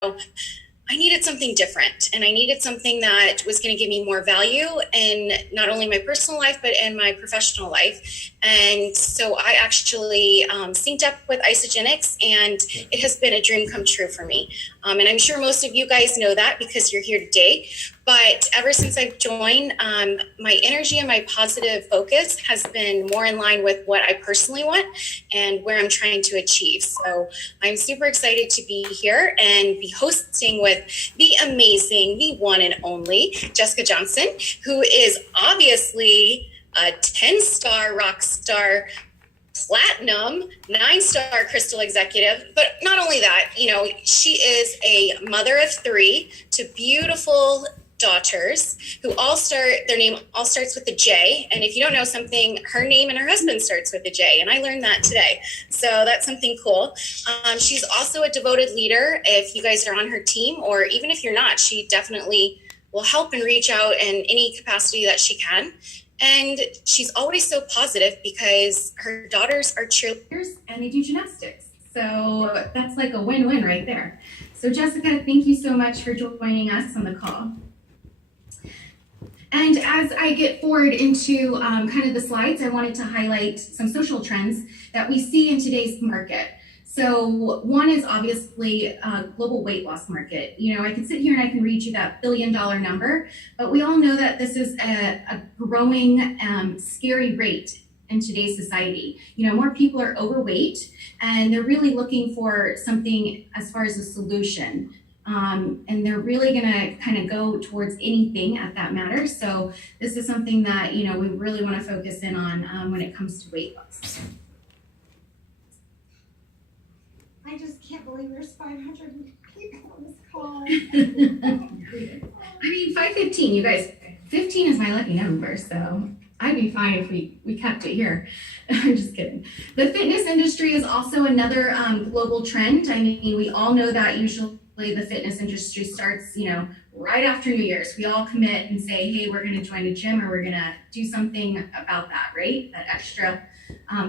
I needed something different, and I needed something that was going to give me more value in not only my personal life, but in my professional life. And so I actually synced up with Isagenix, and it has been a dream come true for me. And I'm sure most of you guys know that because you're here today. But ever since I've joined, my energy and my positive focus has been more in line with what I personally want and where I'm trying to achieve. So I'm super excited to be here and be hosting with the amazing, the one and only Jessica Johnson, who is obviously a 10-star rock star, platinum, 9-star crystal executive. But not only that, she is a mother of 3 to beautiful daughters who their name all starts with a J. And if you don't know something, her name and her husband starts with a J. And I learned that today. So that's something cool. She's also a devoted leader. If you guys are on her team, or even if you're not, she definitely will help and reach out in any capacity that she can. And she's always so positive because her daughters are cheerleaders and they do gymnastics. So that's like a win-win right there. So Jessica, thank you so much for joining us on the call. And as I get forward into kind of the slides, I wanted to highlight some social trends that we see in today's market. So one is obviously a global weight loss market. I can sit here and I can read you that billion-dollar number, but we all know that this is a growing, scary rate in today's society. More people are overweight and they're really looking for something as far as a solution. And they're really gonna kind of go towards anything at that matter. So this is something that, we really wanna focus in on when it comes to weight loss. I just can't believe there's 500 people on this call. I mean, 515, you guys, 15 is my lucky number, so I'd be fine if we kept it here. I'm just kidding. The fitness industry is also another global trend. I mean, we all know that usually the fitness industry starts, right after New Year's. We all commit and say, hey, we're gonna join a gym or we're gonna do something about that, right? That extra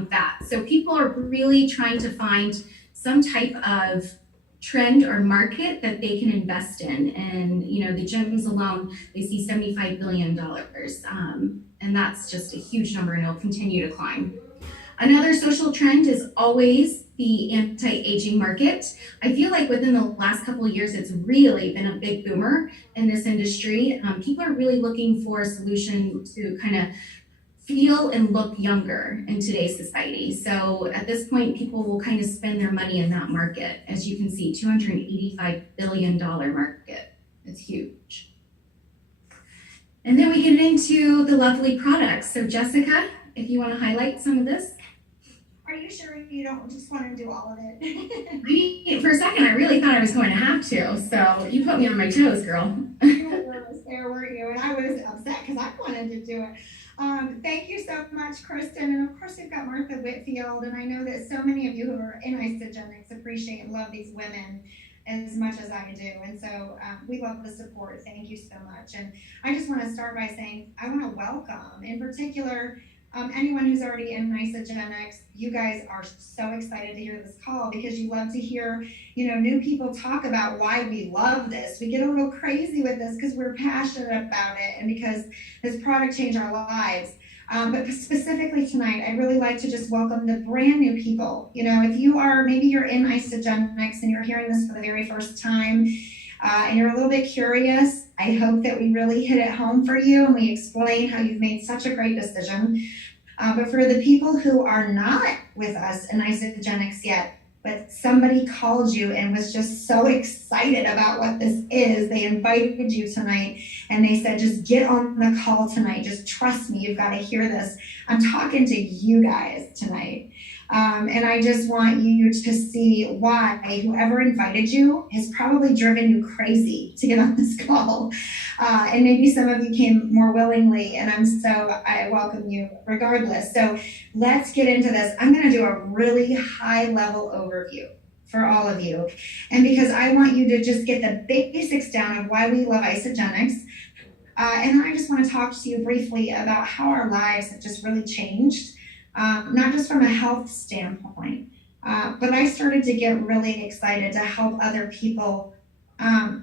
fat. So people are really trying to find some type of trend or market that they can invest in. And, the gyms alone, they see $75 billion. And that's just a huge number and it'll continue to climb. Another social trend is always the anti-aging market. I feel like within the last couple of years, it's really been a big boomer in this industry. People are really looking for a solution to kind of feel and look younger in today's society. So at this point, people will kind of spend their money in that market. As you can see, $285 billion market. It's huge. And then we get into the lovely products. So Jessica, if you want to highlight some of this. Are you sure you don't just want to do all of it? For a second, I really thought I was going to have to. So you put me on my toes, girl. You were nervous there, weren't you? And I was upset because I wanted to do it. Thank you so much, Kristen. And of course, we've got Martha Whitfield. And I know that so many of you who are in Isagenix appreciate and love these women as much as I do. And so we love the support. Thank you so much. And I just want to start by saying I want to welcome, in particular, anyone who's already in Isagenix. You guys are so excited to hear this call because you love to hear, new people talk about why we love this. We get a little crazy with this because we're passionate about it and because this product changed our lives. But specifically tonight, I'd really like to just welcome the brand new people. If maybe you're in Isagenix and you're hearing this for the very first time, and you're a little bit curious, I hope that we really hit it home for you and we explain how you've made such a great decision. But for the people who are not with us in Isagenix yet, but somebody called you and was just so excited about what this is, they invited you tonight and they said, just get on the call tonight. Just trust me, you've got to hear this. I'm talking to you guys tonight. And I just want you to see why whoever invited you has probably driven you crazy to get on this call. And maybe some of you came more willingly, and I welcome you regardless. So let's get into this. I'm going to do a really high level overview for all of you. And because I want you to just get the basics down of why we love Isagenix. And I just want to talk to you briefly about how our lives have just really changed. Not just from a health standpoint, but I started to get really excited to help other people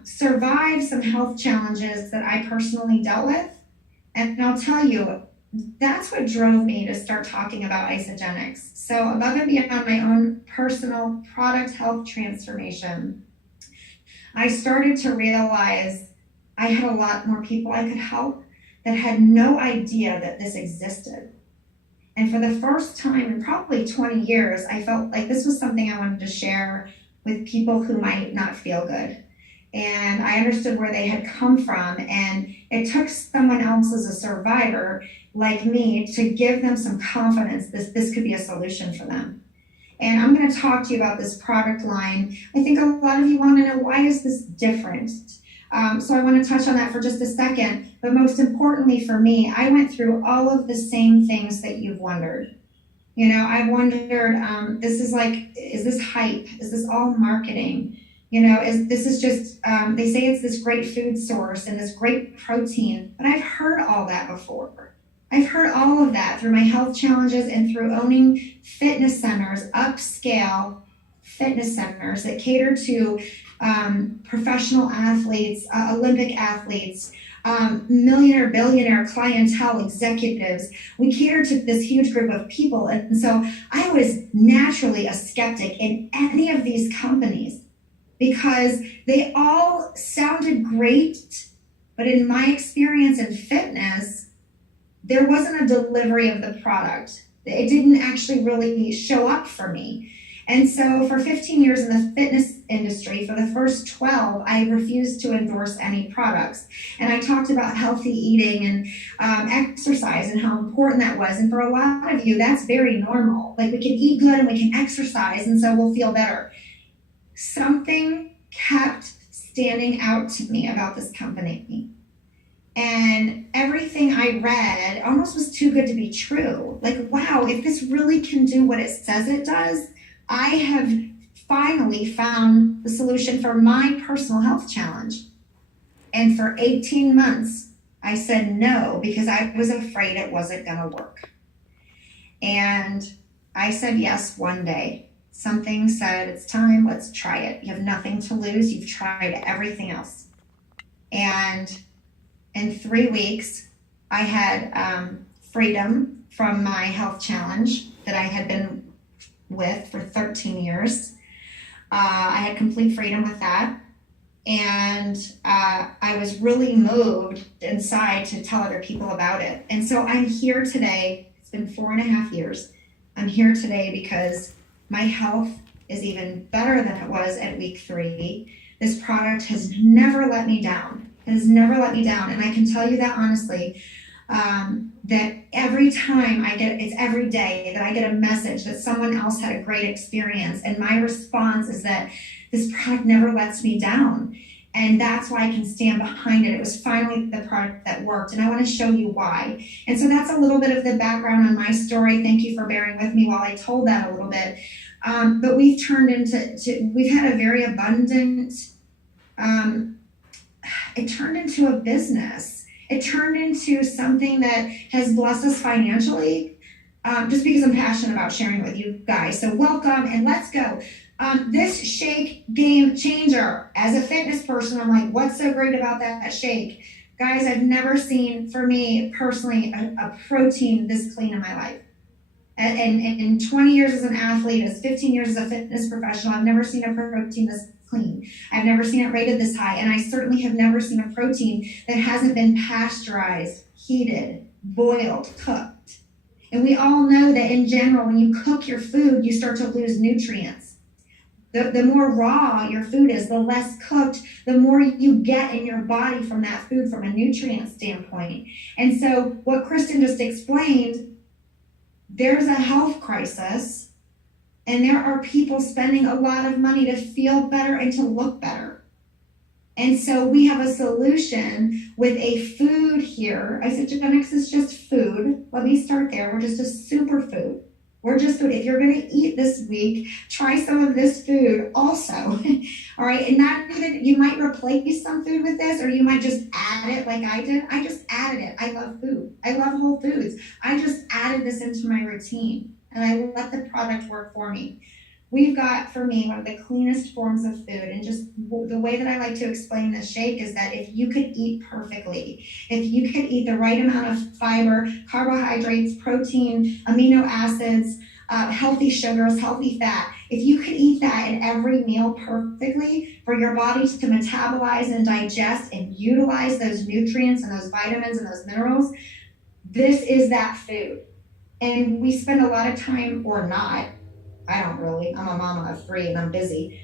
survived some health challenges that I personally dealt with. And I'll tell you, that's what drove me to start talking about Isagenix. So above and beyond my own personal product health transformation, I started to realize I had a lot more people I could help that had no idea that this existed. And for the first time in probably 20 years, I felt like this was something I wanted to share with people who might not feel good. And I understood where they had come from. And it took someone else as a survivor like me to give them some confidence that this could be a solution for them. And I'm going to talk to you about this product line. I think a lot of you want to know, why is this different? So I want to touch on that for just a second. But most importantly for me, I went through all of the same things that you've wondered. You know, I wondered, is this hype? Is this all marketing? You know, this is just, they say it's this great food source and this great protein, but I've heard all that before. I've heard all of that through my health challenges and through owning fitness centers, upscale fitness centers that cater to professional athletes, Olympic athletes, millionaire, billionaire clientele executives. We cater to this huge group of people. And so I was naturally a skeptic in any of these companies because they all sounded great, but in my experience in fitness, there wasn't a delivery of the product. It didn't actually really show up for me. And so for 15 years in the fitness industry, for the first 12, I refused to endorse any products. And I talked about healthy eating and exercise and how important that was. And for a lot of you, that's very normal. Like, we can eat good and we can exercise, and so we'll feel better. Something kept standing out to me about this company. And everything I read almost was too good to be true. Like, wow, if this really can do what it says it does, I have finally found the solution for my personal health challenge. And for 18 months, I said no because I was afraid it wasn't going to work. And I said yes one day. Something said, it's time, let's try it. You have nothing to lose. You've tried everything else. And in 3 weeks, I had freedom from my health challenge that I had been with for 13 years. I had complete freedom with that. And I was really moved inside to tell other people about it. And so I'm here today. It's been 4.5 years. I'm here today because my health is even better than it was at week 3. This product has never let me down. It has never let me down. And I can tell you that honestly, that every time it's every day that I get a message that someone else had a great experience. And my response is that this product never lets me down. And that's why I can stand behind it. It was finally the product that worked. And I want to show you why. And so that's a little bit of the background on my story. Thank you for bearing with me while I told that a little bit. But we've had a very abundant, it turned into a business. It turned into something that has blessed us financially, just because I'm passionate about sharing with you guys. So welcome and let's go. This shake, game changer. As a fitness person, I'm like, what's so great about that shake? Guys, I've never seen, for me personally, a protein this clean in my life. And in 20 years as an athlete, as 15 years as a fitness professional, I've never seen a protein this clean. I've never seen it rated this high. And I certainly have never seen a protein that hasn't been pasteurized, heated, boiled, cooked. And we all know that in general, when you cook your food, you start to lose nutrients. The more raw your food is, the less cooked, the more you get in your body from that food from a nutrient standpoint. And so what Kristen just explained, there's a health crisis, and there are people spending a lot of money to feel better and to look better. And so we have a solution with a food here. Isagenix is just food. Let me start there. We're just a superfood. We're just food. If you're going to eat this week, try some of this food also. All right. And not even, you might replace some food with this, or you might just add it like I did. I just added it. I love food. I love whole foods. I just added this into my routine and I let the product work for me. We've got, for me, one of the cleanest forms of food. And just the way that I like to explain this shake is that if you could eat perfectly, if you could eat the right amount of fiber, carbohydrates, protein, amino acids, healthy sugars, healthy fat, if you could eat that in every meal perfectly for your body to metabolize and digest and utilize those nutrients and those vitamins and those minerals, this is that food. And we spend a lot of time, or not, I don't really, I'm a mama of three and I'm busy.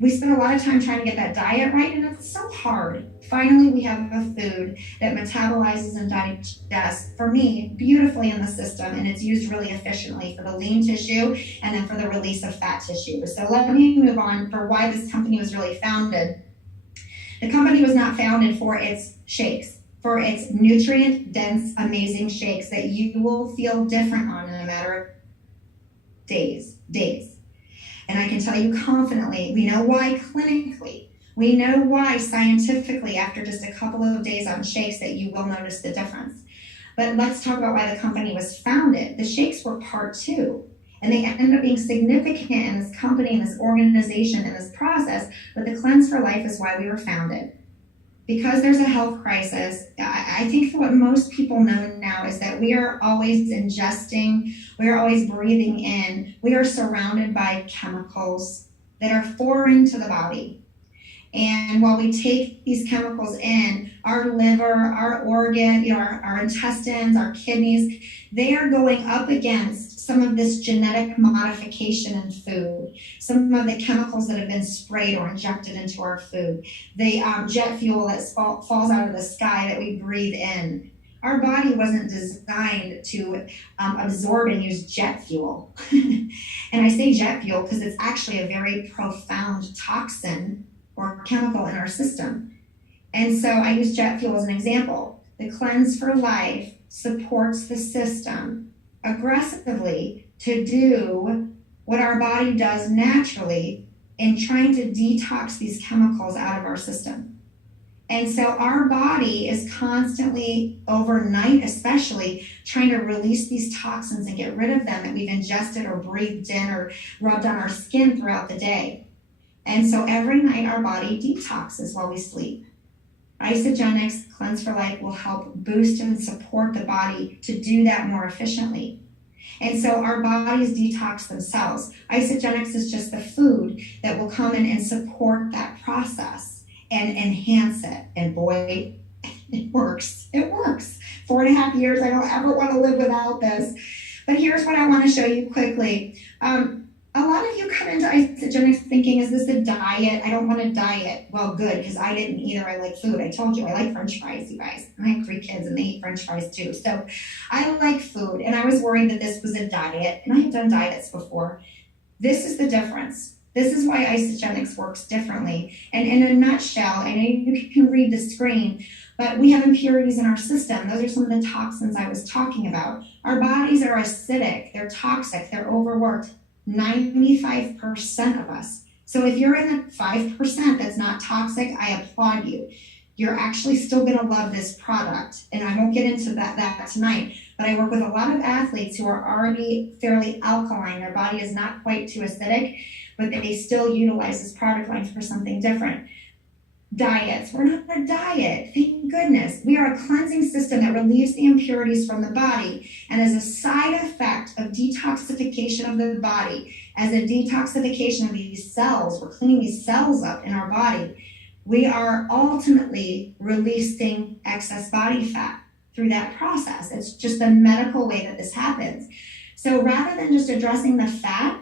We spend a lot of time trying to get that diet right, and it's so hard. Finally, we have a food that metabolizes and digests, for me, beautifully in the system, and it's used really efficiently for the lean tissue and then for the release of fat tissue. So let me move on for why this company was really founded. The company was not founded for its shakes, for its nutrient-dense, amazing shakes that you will feel different on in a matter of days. And I can tell you confidently, we know why clinically, we know why scientifically after just a couple of days on shakes that you will notice the difference. But let's talk about why the company was founded. The shakes were part two, and they ended up being significant in this company, in this organization, in this process, but the Cleanse for Life is why we were founded. Because there's a health crisis, I think what most people know now is that we are always ingesting, we are always breathing in, we are surrounded by chemicals that are foreign to the body. And while we take these chemicals in, our liver, our organ, our intestines, our kidneys, they are going up against some of this genetic modification in food, some of the chemicals that have been sprayed or injected into our food, the jet fuel that falls out of the sky that we breathe in. Our body wasn't designed to absorb and use jet fuel. And I say jet fuel because it's actually a very profound toxin or chemical in our system. And so I use jet fuel as an example. The Cleanse for Life supports the system aggressively to do what our body does naturally in trying to detox these chemicals out of our system. And so our body is constantly, overnight especially, trying to release these toxins and get rid of them that we've ingested or breathed in or rubbed on our skin throughout the day. And so every night our body detoxes while we sleep. Isagenix Cleanse for Life will help boost and support the body to do that more efficiently. And so our bodies detox themselves. Isagenix is just the food that will come in and support that process and enhance it. And boy, it works. It works. 4.5 years, I don't ever want to live without this. But here's what I want to show you quickly. A lot of you come into Isagenix thinking, is this a diet? I don't want to diet. Well, good, because I didn't either. I like food. I told you, I like French fries, you guys. I have 3 kids and they eat French fries too. So I like food, and I was worried that this was a diet, and I have done diets before. This is the difference. This is why Isagenix works differently. And in a nutshell, I know you can read the screen, but we have impurities in our system. Those are some of the toxins I was talking about. Our bodies are acidic, they're toxic, they're overworked. 95% of us. So if you're in the 5% that's not toxic, I applaud you. You're actually still going to love this product. And I won't get into that tonight, but I work with a lot of athletes who are already fairly alkaline. Their body is not quite too acidic, but they still utilize this product line for something different. Diets. We're not a diet. Thank goodness. We are a cleansing system that relieves the impurities from the body. And as a side effect of detoxification of the body, as a detoxification of these cells, we're cleaning these cells up in our body, we are ultimately releasing excess body fat through that process. It's just the medical way that this happens. So rather than just addressing the fat,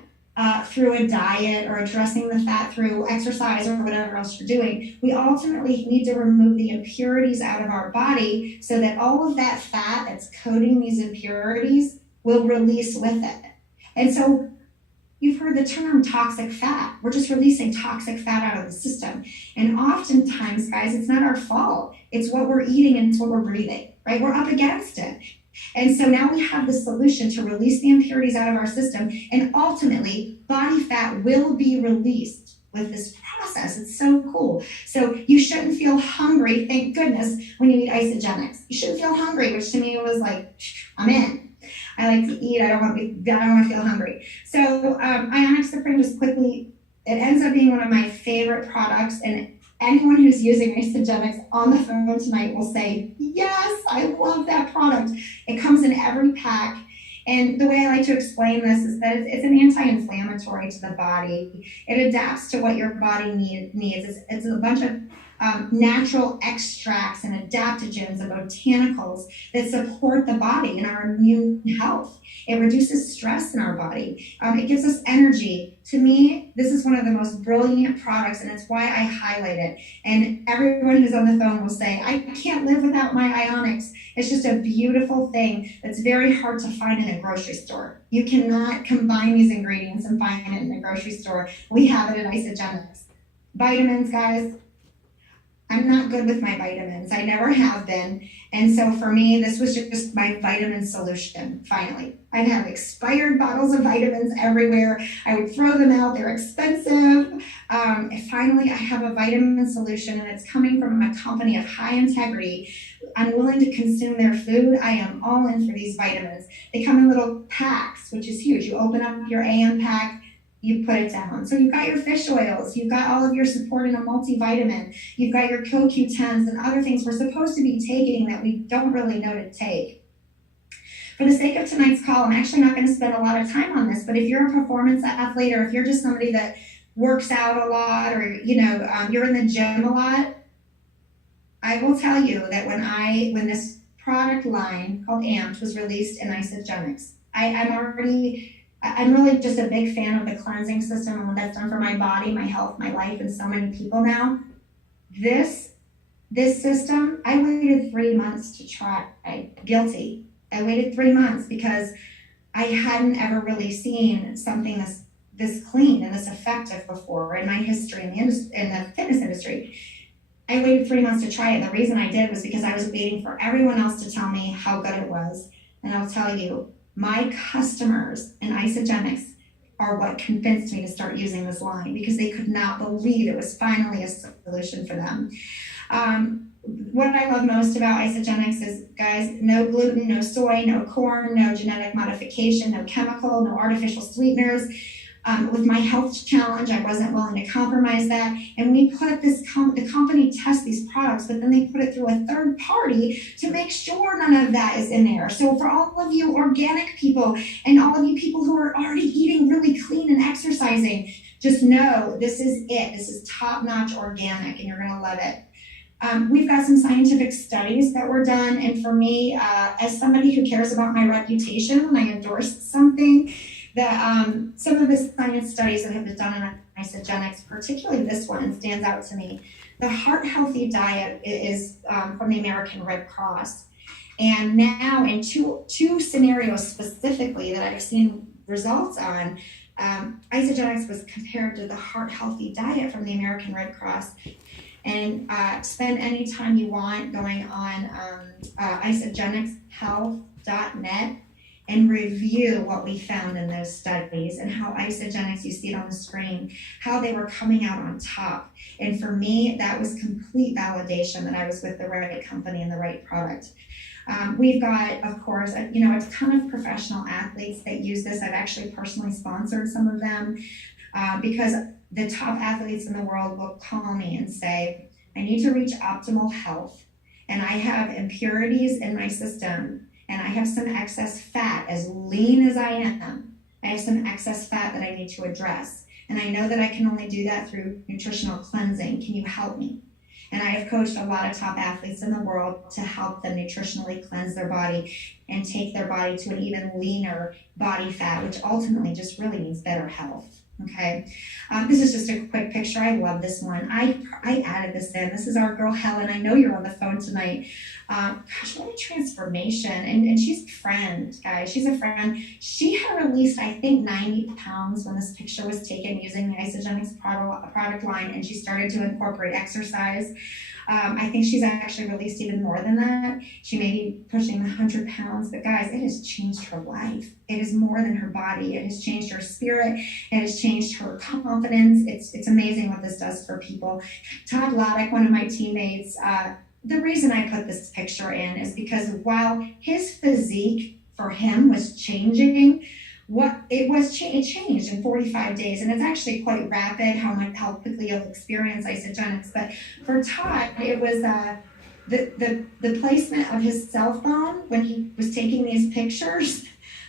through a diet or addressing the fat through exercise or whatever else you're doing, we ultimately need to remove the impurities out of our body so that all of that fat that's coating these impurities will release with it. And so you've heard the term toxic fat. We're just releasing toxic fat out of the system. And oftentimes, guys, it's not our fault. It's what we're eating and it's what we're breathing, right? We're up against it. And so now we have the solution to release the impurities out of our system, and ultimately body fat will be released with this process. It's so cool. So you shouldn't feel hungry, thank goodness, when you eat Isagenix. You shouldn't feel hungry, which to me was like, I'm in. I like to eat. I don't want to feel hungry. So Ionic Supreme just quickly, it ends up being one of my favorite products, and anyone who's using Isagenix on the phone tonight will say, yes, I love that product. It comes in every pack. And the way I like to explain this is that it's an anti-inflammatory to the body. It adapts to what your body needs. It's a bunch of natural extracts and adaptogens and botanicals that support the body and our immune health. It reduces stress in our body. It gives us energy. To me, this is one of the most brilliant products, and it's why I highlight it. And everyone who's on the phone will say, I can't live without my Ionics. It's just a beautiful thing that's very hard to find in a grocery store. You cannot combine these ingredients and find it in a grocery store. We have it at Isagenix. Vitamins, guys. I'm not good with my vitamins. I never have been. And so for me, this was just my vitamin solution, finally. I'd have expired bottles of vitamins everywhere. I would throw them out. They're expensive. And finally, I have a vitamin solution, and it's coming from a company of high integrity. I'm willing to consume their food. I am all in for these vitamins. They come in little packs, which is huge. You open up your AM pack, you put it down. So you've got your fish oils, you've got all of your support in a multivitamin, you've got your CoQ10s and other things we're supposed to be taking that we don't really know to take. For the sake of tonight's call, I'm actually not going to spend a lot of time on this, but if you're a performance athlete, or if you're just somebody that works out a lot, or you're in the gym a lot, I will tell you that when this product line called AMPed was released in Isagenix, I'm really just a big fan of the cleansing system and what that's done for my body, my health, my life, and so many people now. This system, I waited 3 months to try. Guilty. I waited 3 months because I hadn't ever really seen something this clean and this effective before in my history in the fitness industry. I waited 3 months to try it. The reason I did was because I was waiting for everyone else to tell me how good it was. And I'll tell you, my customers in Isagenix are what convinced me to start using this line, because they could not believe it was finally a solution for them. What I love most about Isagenix is, guys, no gluten, no soy, no corn, no genetic modification, no chemical, no artificial sweeteners. With my health challenge, I wasn't willing to compromise that. And we put the company tests these products, but then they put it through a third party to make sure none of that is in there. So for all of you organic people and all of you people who are already eating really clean and exercising, just know this is it. This is top-notch organic, and you're going to love it. We've got some scientific studies that were done. And for me, as somebody who cares about my reputation when I endorse something, that some of the science studies that have been done in Isagenix, particularly this one, stands out to me. The Heart Healthy Diet is from the American Red Cross. And now in two scenarios specifically that I've seen results on, Isagenix was compared to the Heart Healthy Diet from the American Red Cross. And spend any time you want going on isagenixhealth.net and review what we found in those studies and how Isagenix, you see it on the screen, how they were coming out on top. And for me, that was complete validation that I was with the right company and the right product. We've got, of course, a ton of professional athletes that use this. I've actually personally sponsored some of them because the top athletes in the world will call me and say, I need to reach optimal health, and I have impurities in my system, and I have some excess fat. As lean as I am, I have some excess fat that I need to address. And I know that I can only do that through nutritional cleansing. Can you help me? And I have coached a lot of top athletes in the world to help them nutritionally cleanse their body and take their body to an even leaner body fat, which ultimately just really means better health. Okay, this is just a quick picture. I love this one. I added this in. This is our girl Helen. I know you're on the phone tonight. Gosh, what a transformation. And she's a friend, guys. She's a friend. She had released, I think, 90 pounds when this picture was taken using the Isagenix product line, and she started to incorporate exercise. I think she's actually released even more than that. She may be pushing 100 pounds, but guys, it has changed her life. It is more than her body. It has changed her spirit. It has changed her confidence. It's amazing what this does for people. Todd Laddick, one of my teammates, the reason I put this picture in is because while his physique for him was changing. It changed in 45 days, and it's actually quite rapid how quickly you'll experience Isagenix. But for Todd, it was the placement of his cell phone when he was taking these pictures.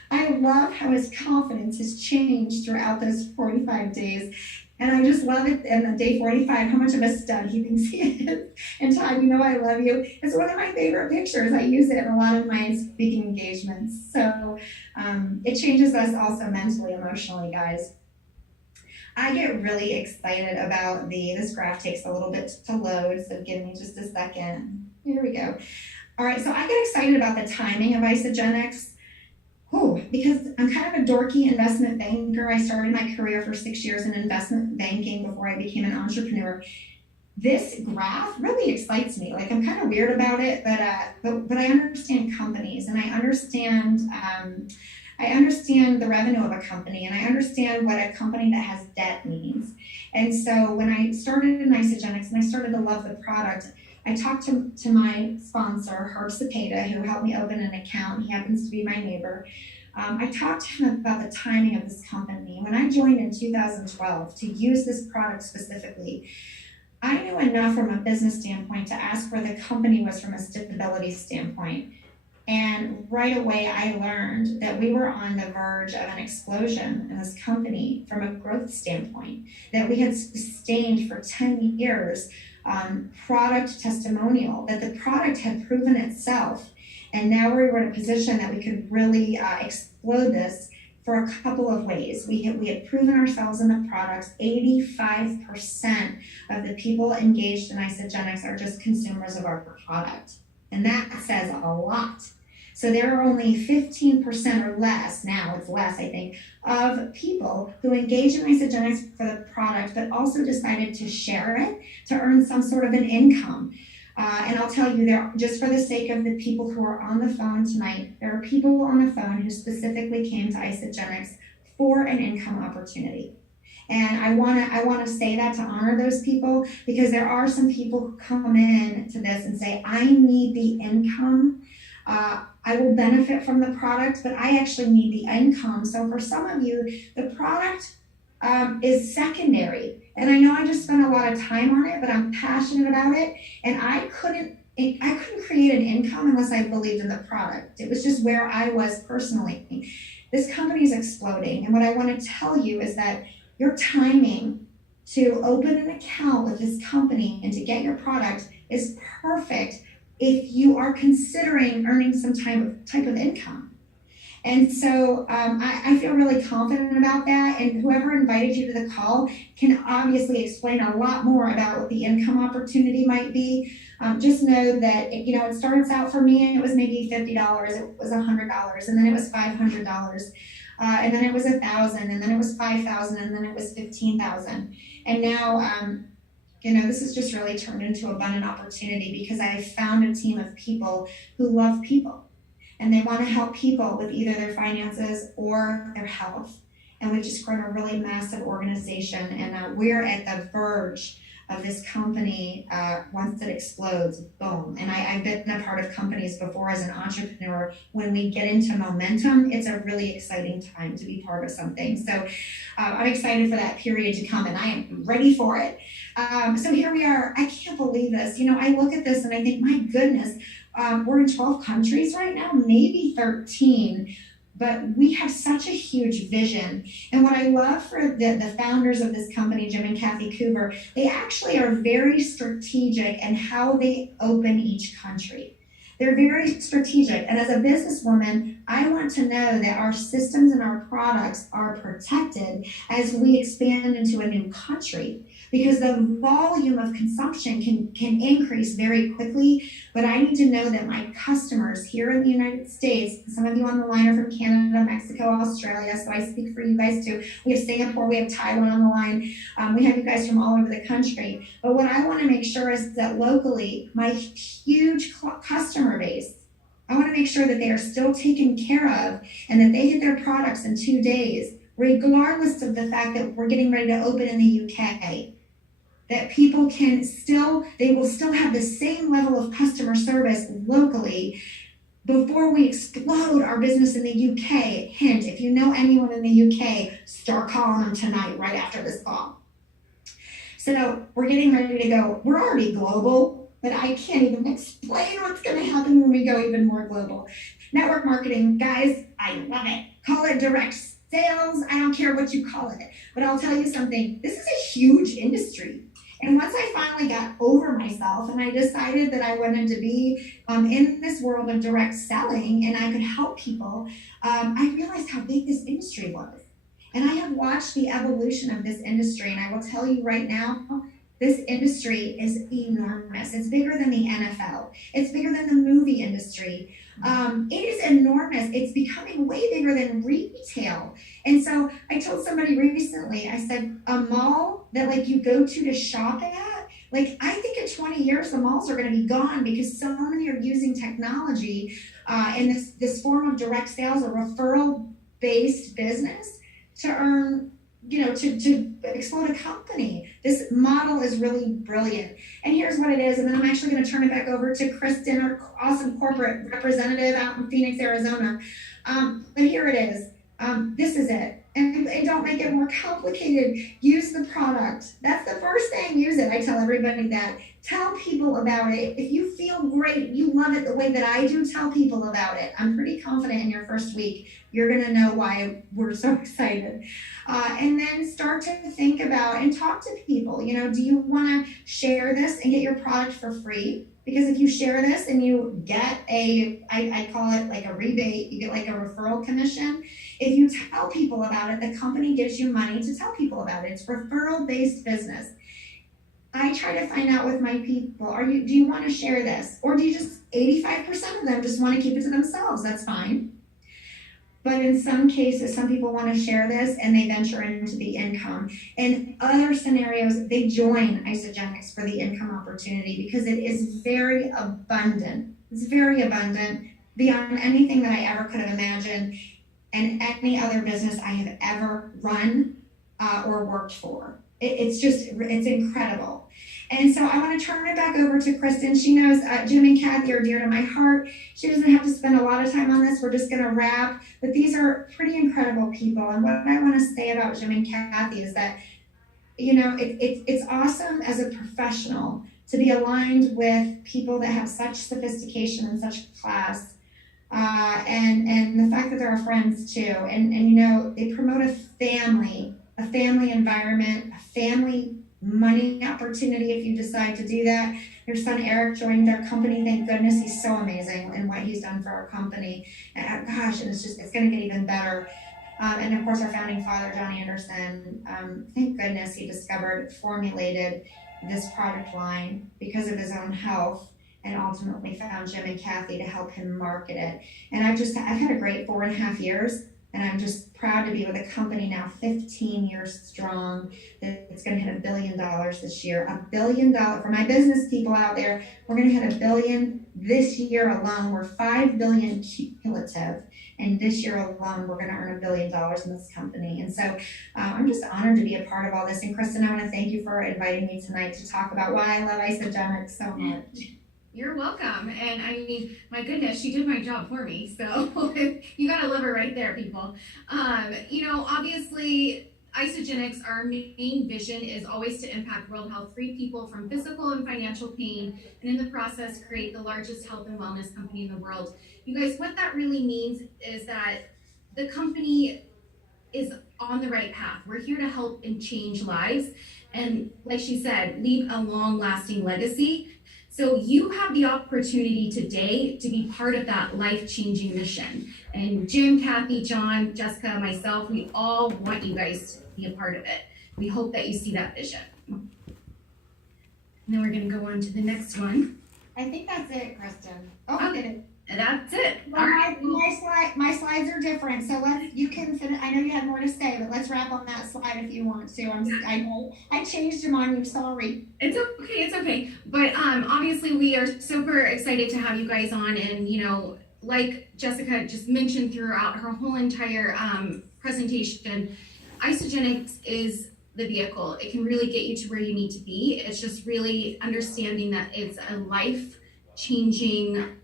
I love how his confidence has changed throughout those 45 days. And I just love it. And on day 45, how much of a stud he thinks he is. And Todd, you know I love you. It's one of my favorite pictures. I use it in a lot of my speaking engagements. So it changes us also mentally, emotionally, guys. I get really excited about this graph takes a little bit to load, so give me just a second. Here we go. All right, so I get excited about the timing of Isagenix. Because I'm kind of a dorky investment banker. I started my career for 6 years in investment banking before I became an entrepreneur. This graph really excites me. Like, I'm kind of weird about it, but I understand companies, and I understand the revenue of a company, and I understand what a company that has debt means. And so when I started in Isagenix and I started to love the product, I talked to my sponsor, Herb Cepeda, who helped me open an account. He happens to be my neighbor. I talked to him about the timing of this company. When I joined in 2012 to use this product specifically, I knew enough from a business standpoint to ask where the company was from a stability standpoint. And right away, I learned that we were on the verge of an explosion in this company from a growth standpoint, that we had sustained for 10 years product testimonial, that the product had proven itself. And now we were in a position that we could really explode this for a couple of ways. We had proven ourselves in the products. 85% of the people engaged in Isagenix are just consumers of our product. And that says a lot. So there are only 15% or less, now it's less, I think, of people who engage in Isagenix for the product, but also decided to share it to earn some sort of an income. And I'll tell you, there, just for the sake of the people who are on the phone tonight, there are people on the phone who specifically came to Isagenix for an income opportunity. And I want to say that to honor those people, because there are some people who come in to this and say, I need the income. I will benefit from the product, but I actually need the income. So for some of you, the product is secondary. And I know I just spent a lot of time on it, but I'm passionate about it. And I couldn't create an income unless I believed in the product. It was just where I was personally. This company is exploding. And what I want to tell you is that your timing to open an account with this company and to get your product is perfect if you are considering earning some type of income. And so I feel really confident about that. And whoever invited you to the call can obviously explain a lot more about what the income opportunity might be. Just know that, it starts out for me, and it was maybe $50, it was $100, and then it was $500. And then it was $1,000, and then it was $5,000, and then it was $15,000. And now, this has just really turned into abundant opportunity because I found a team of people who love people. And they want to help people with either their finances or their health. And we've just grown a really massive organization. And we're at the verge of this company once it explodes, boom. And I've been a part of companies before as an entrepreneur. When we get into momentum, it's a really exciting time to be part of something. So I'm excited for that period to come, and I am ready for it. So here we are. I can't believe this. I look at this and I think, my goodness, we're in 12 countries right now, maybe 13. But we have such a huge vision. And what I love for the founders of this company, Jim and Kathy Coover, they actually are very strategic in how they open each country. They're very strategic. And as a businesswoman, I want to know that our systems and our products are protected as we expand into a new country, because the volume of consumption can increase very quickly. But I need to know that my customers here in the United States, some of you on the line are from Canada, Mexico, Australia, so I speak for you guys too. We have Singapore, we have Taiwan on the line. We have you guys from all over the country. But what I want to make sure is that locally, my huge customer base, I want to make sure that they are still taken care of and that they get their products in 2 days, regardless of the fact that we're getting ready to open in the UK. That people they will still have the same level of customer service locally, before we explode our business in the UK, hint, if you know anyone in the UK, start calling them tonight, right after this call. So we're getting ready to go. We're already global, but I can't even explain what's going to happen when we go even more global. Network marketing, guys, I love it. Call it direct sales. I don't care what you call it, but I'll tell you something. This is a huge industry. And once I finally got over myself and I decided that I wanted to be in this world of direct selling and I could help people, I realized how big this industry was. And I have watched the evolution of this industry, and I will tell you right now, this industry is enormous. It's bigger than the NFL. It's bigger than the movie industry. It is enormous. It's becoming way bigger than retail. And so I told somebody recently, I said, a mall that like you go to shop at, like I think in 20 years, the malls are going to be gone because so many are using technology in this form of direct sales, a referral-based business to earn, to explode a company. This model is really brilliant. And here's what it is. And then I'm actually going to turn it back over to Kristen, our awesome corporate representative out in Phoenix, Arizona. But here it is. This is it. And don't make it more complicated. Use the product. That's the first thing. Use it. I tell everybody that. Tell people about it. If you feel great, you love it the way that I do, tell people about it. I'm pretty confident in your first week, you're going to know why we're so excited. And then start to think about and talk to people. Do you want to share this and get your product for free? Because if you share this and you get I call it like a rebate, you get like a referral commission. If you tell people about it, the company gives you money to tell people about it. It's referral-based business. I try to find out with my people, do you want to share this? Or do you just, 85% of them just want to keep it to themselves? That's fine. But in some cases, some people want to share this and they venture into the income. In other scenarios, they join Isagenix for the income opportunity because it is very abundant. It's very abundant beyond anything that I ever could have imagined and any other business I have ever run or worked for. It's incredible. And so I want to turn it back over to Kristen. She knows Jim and Kathy are dear to my heart. She doesn't have to spend a lot of time on this. We're just going to wrap. But these are pretty incredible people. And what I want to say about Jim and Kathy is that, it's awesome as a professional to be aligned with people that have such sophistication and such class. And the fact that they're our friends too. And they promote a family environment, a family money opportunity if you decide to do that. Your son Eric joined their company. Thank goodness. He's so amazing in what he's done for our company. And and it's going to get even better. And of course, our founding father, John Anderson, thank goodness he formulated this product line because of his own health and ultimately found Jim and Kathy to help him market it. And I've had a great 4.5 years. And I'm just proud to be with a company now 15 years strong that's going to hit $1 billion this year. $1 billion for my business people out there. We're going to hit $1 billion this year alone. We're $5 billion cumulative, and this year alone we're going to earn $1 billion in this company. And so I'm just honored to be a part of all this. And Kristen, I want to thank you for inviting me tonight to talk about why I love Isagenix so much. You're welcome. And I mean, my goodness, she did my job for me. So you got to love her right there, people. Obviously, Isagenix, our main vision is always to impact world health, free people from physical and financial pain, and in the process, create the largest health and wellness company in the world. You guys, what that really means is that the company is on the right path. We're here to help and change lives. And like she said, leave a long-lasting legacy. So you have the opportunity today to be part of that life-changing mission. And Jim, Kathy, John, Jessica, myself, we all want you guys to be a part of it. We hope that you see that vision. And then we're going to go on to the next one. I think that's it, Kristen. Oh, okay. And that's it. Well, all right. My slides are different, so you can finish. I know you had more to say, but let's wrap on that slide if you want to. I know I changed them on you. Sorry. It's okay. But obviously we are super excited to have you guys on, and like Jessica just mentioned throughout her whole entire presentation, Isagenix is the vehicle. It can really get you to where you need to be. It's just really understanding that it's a life changing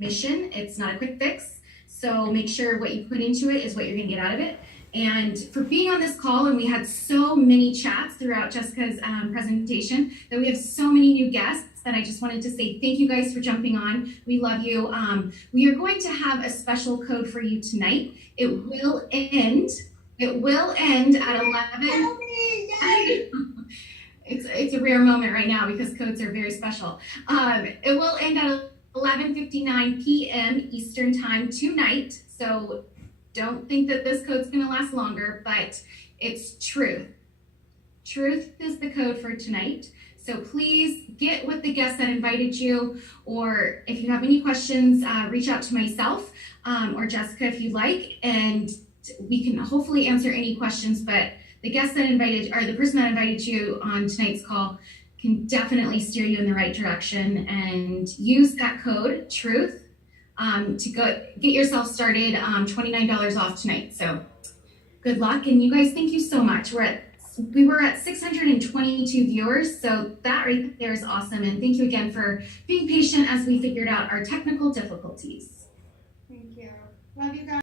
mission. It's not a quick fix. So make sure what you put into it is what you're going to get out of it. And for being on this call, and we had so many chats throughout Jessica's presentation that we have so many new guests that I just wanted to say thank you guys for jumping on. We love you. We are going to have a special code for you tonight. It will end at 11. It's a rare moment right now because codes are very special. It will end at 11:59 p.m. Eastern time tonight. So don't think that this code's going to last longer, but it's truth. Truth is the code for tonight. So please get with the guests that invited you, or if you have any questions, reach out to myself or Jessica if you'd like, and we can hopefully answer any questions. But the guest that invited, or the person that invited you on tonight's call, can definitely steer you in the right direction, and use that code TRUTH to get yourself started. $29 off tonight. So good luck, and you guys, thank you so much. We were at 622 viewers, so that right there is awesome. And thank you again for being patient as we figured out our technical difficulties. Thank you. Love you guys.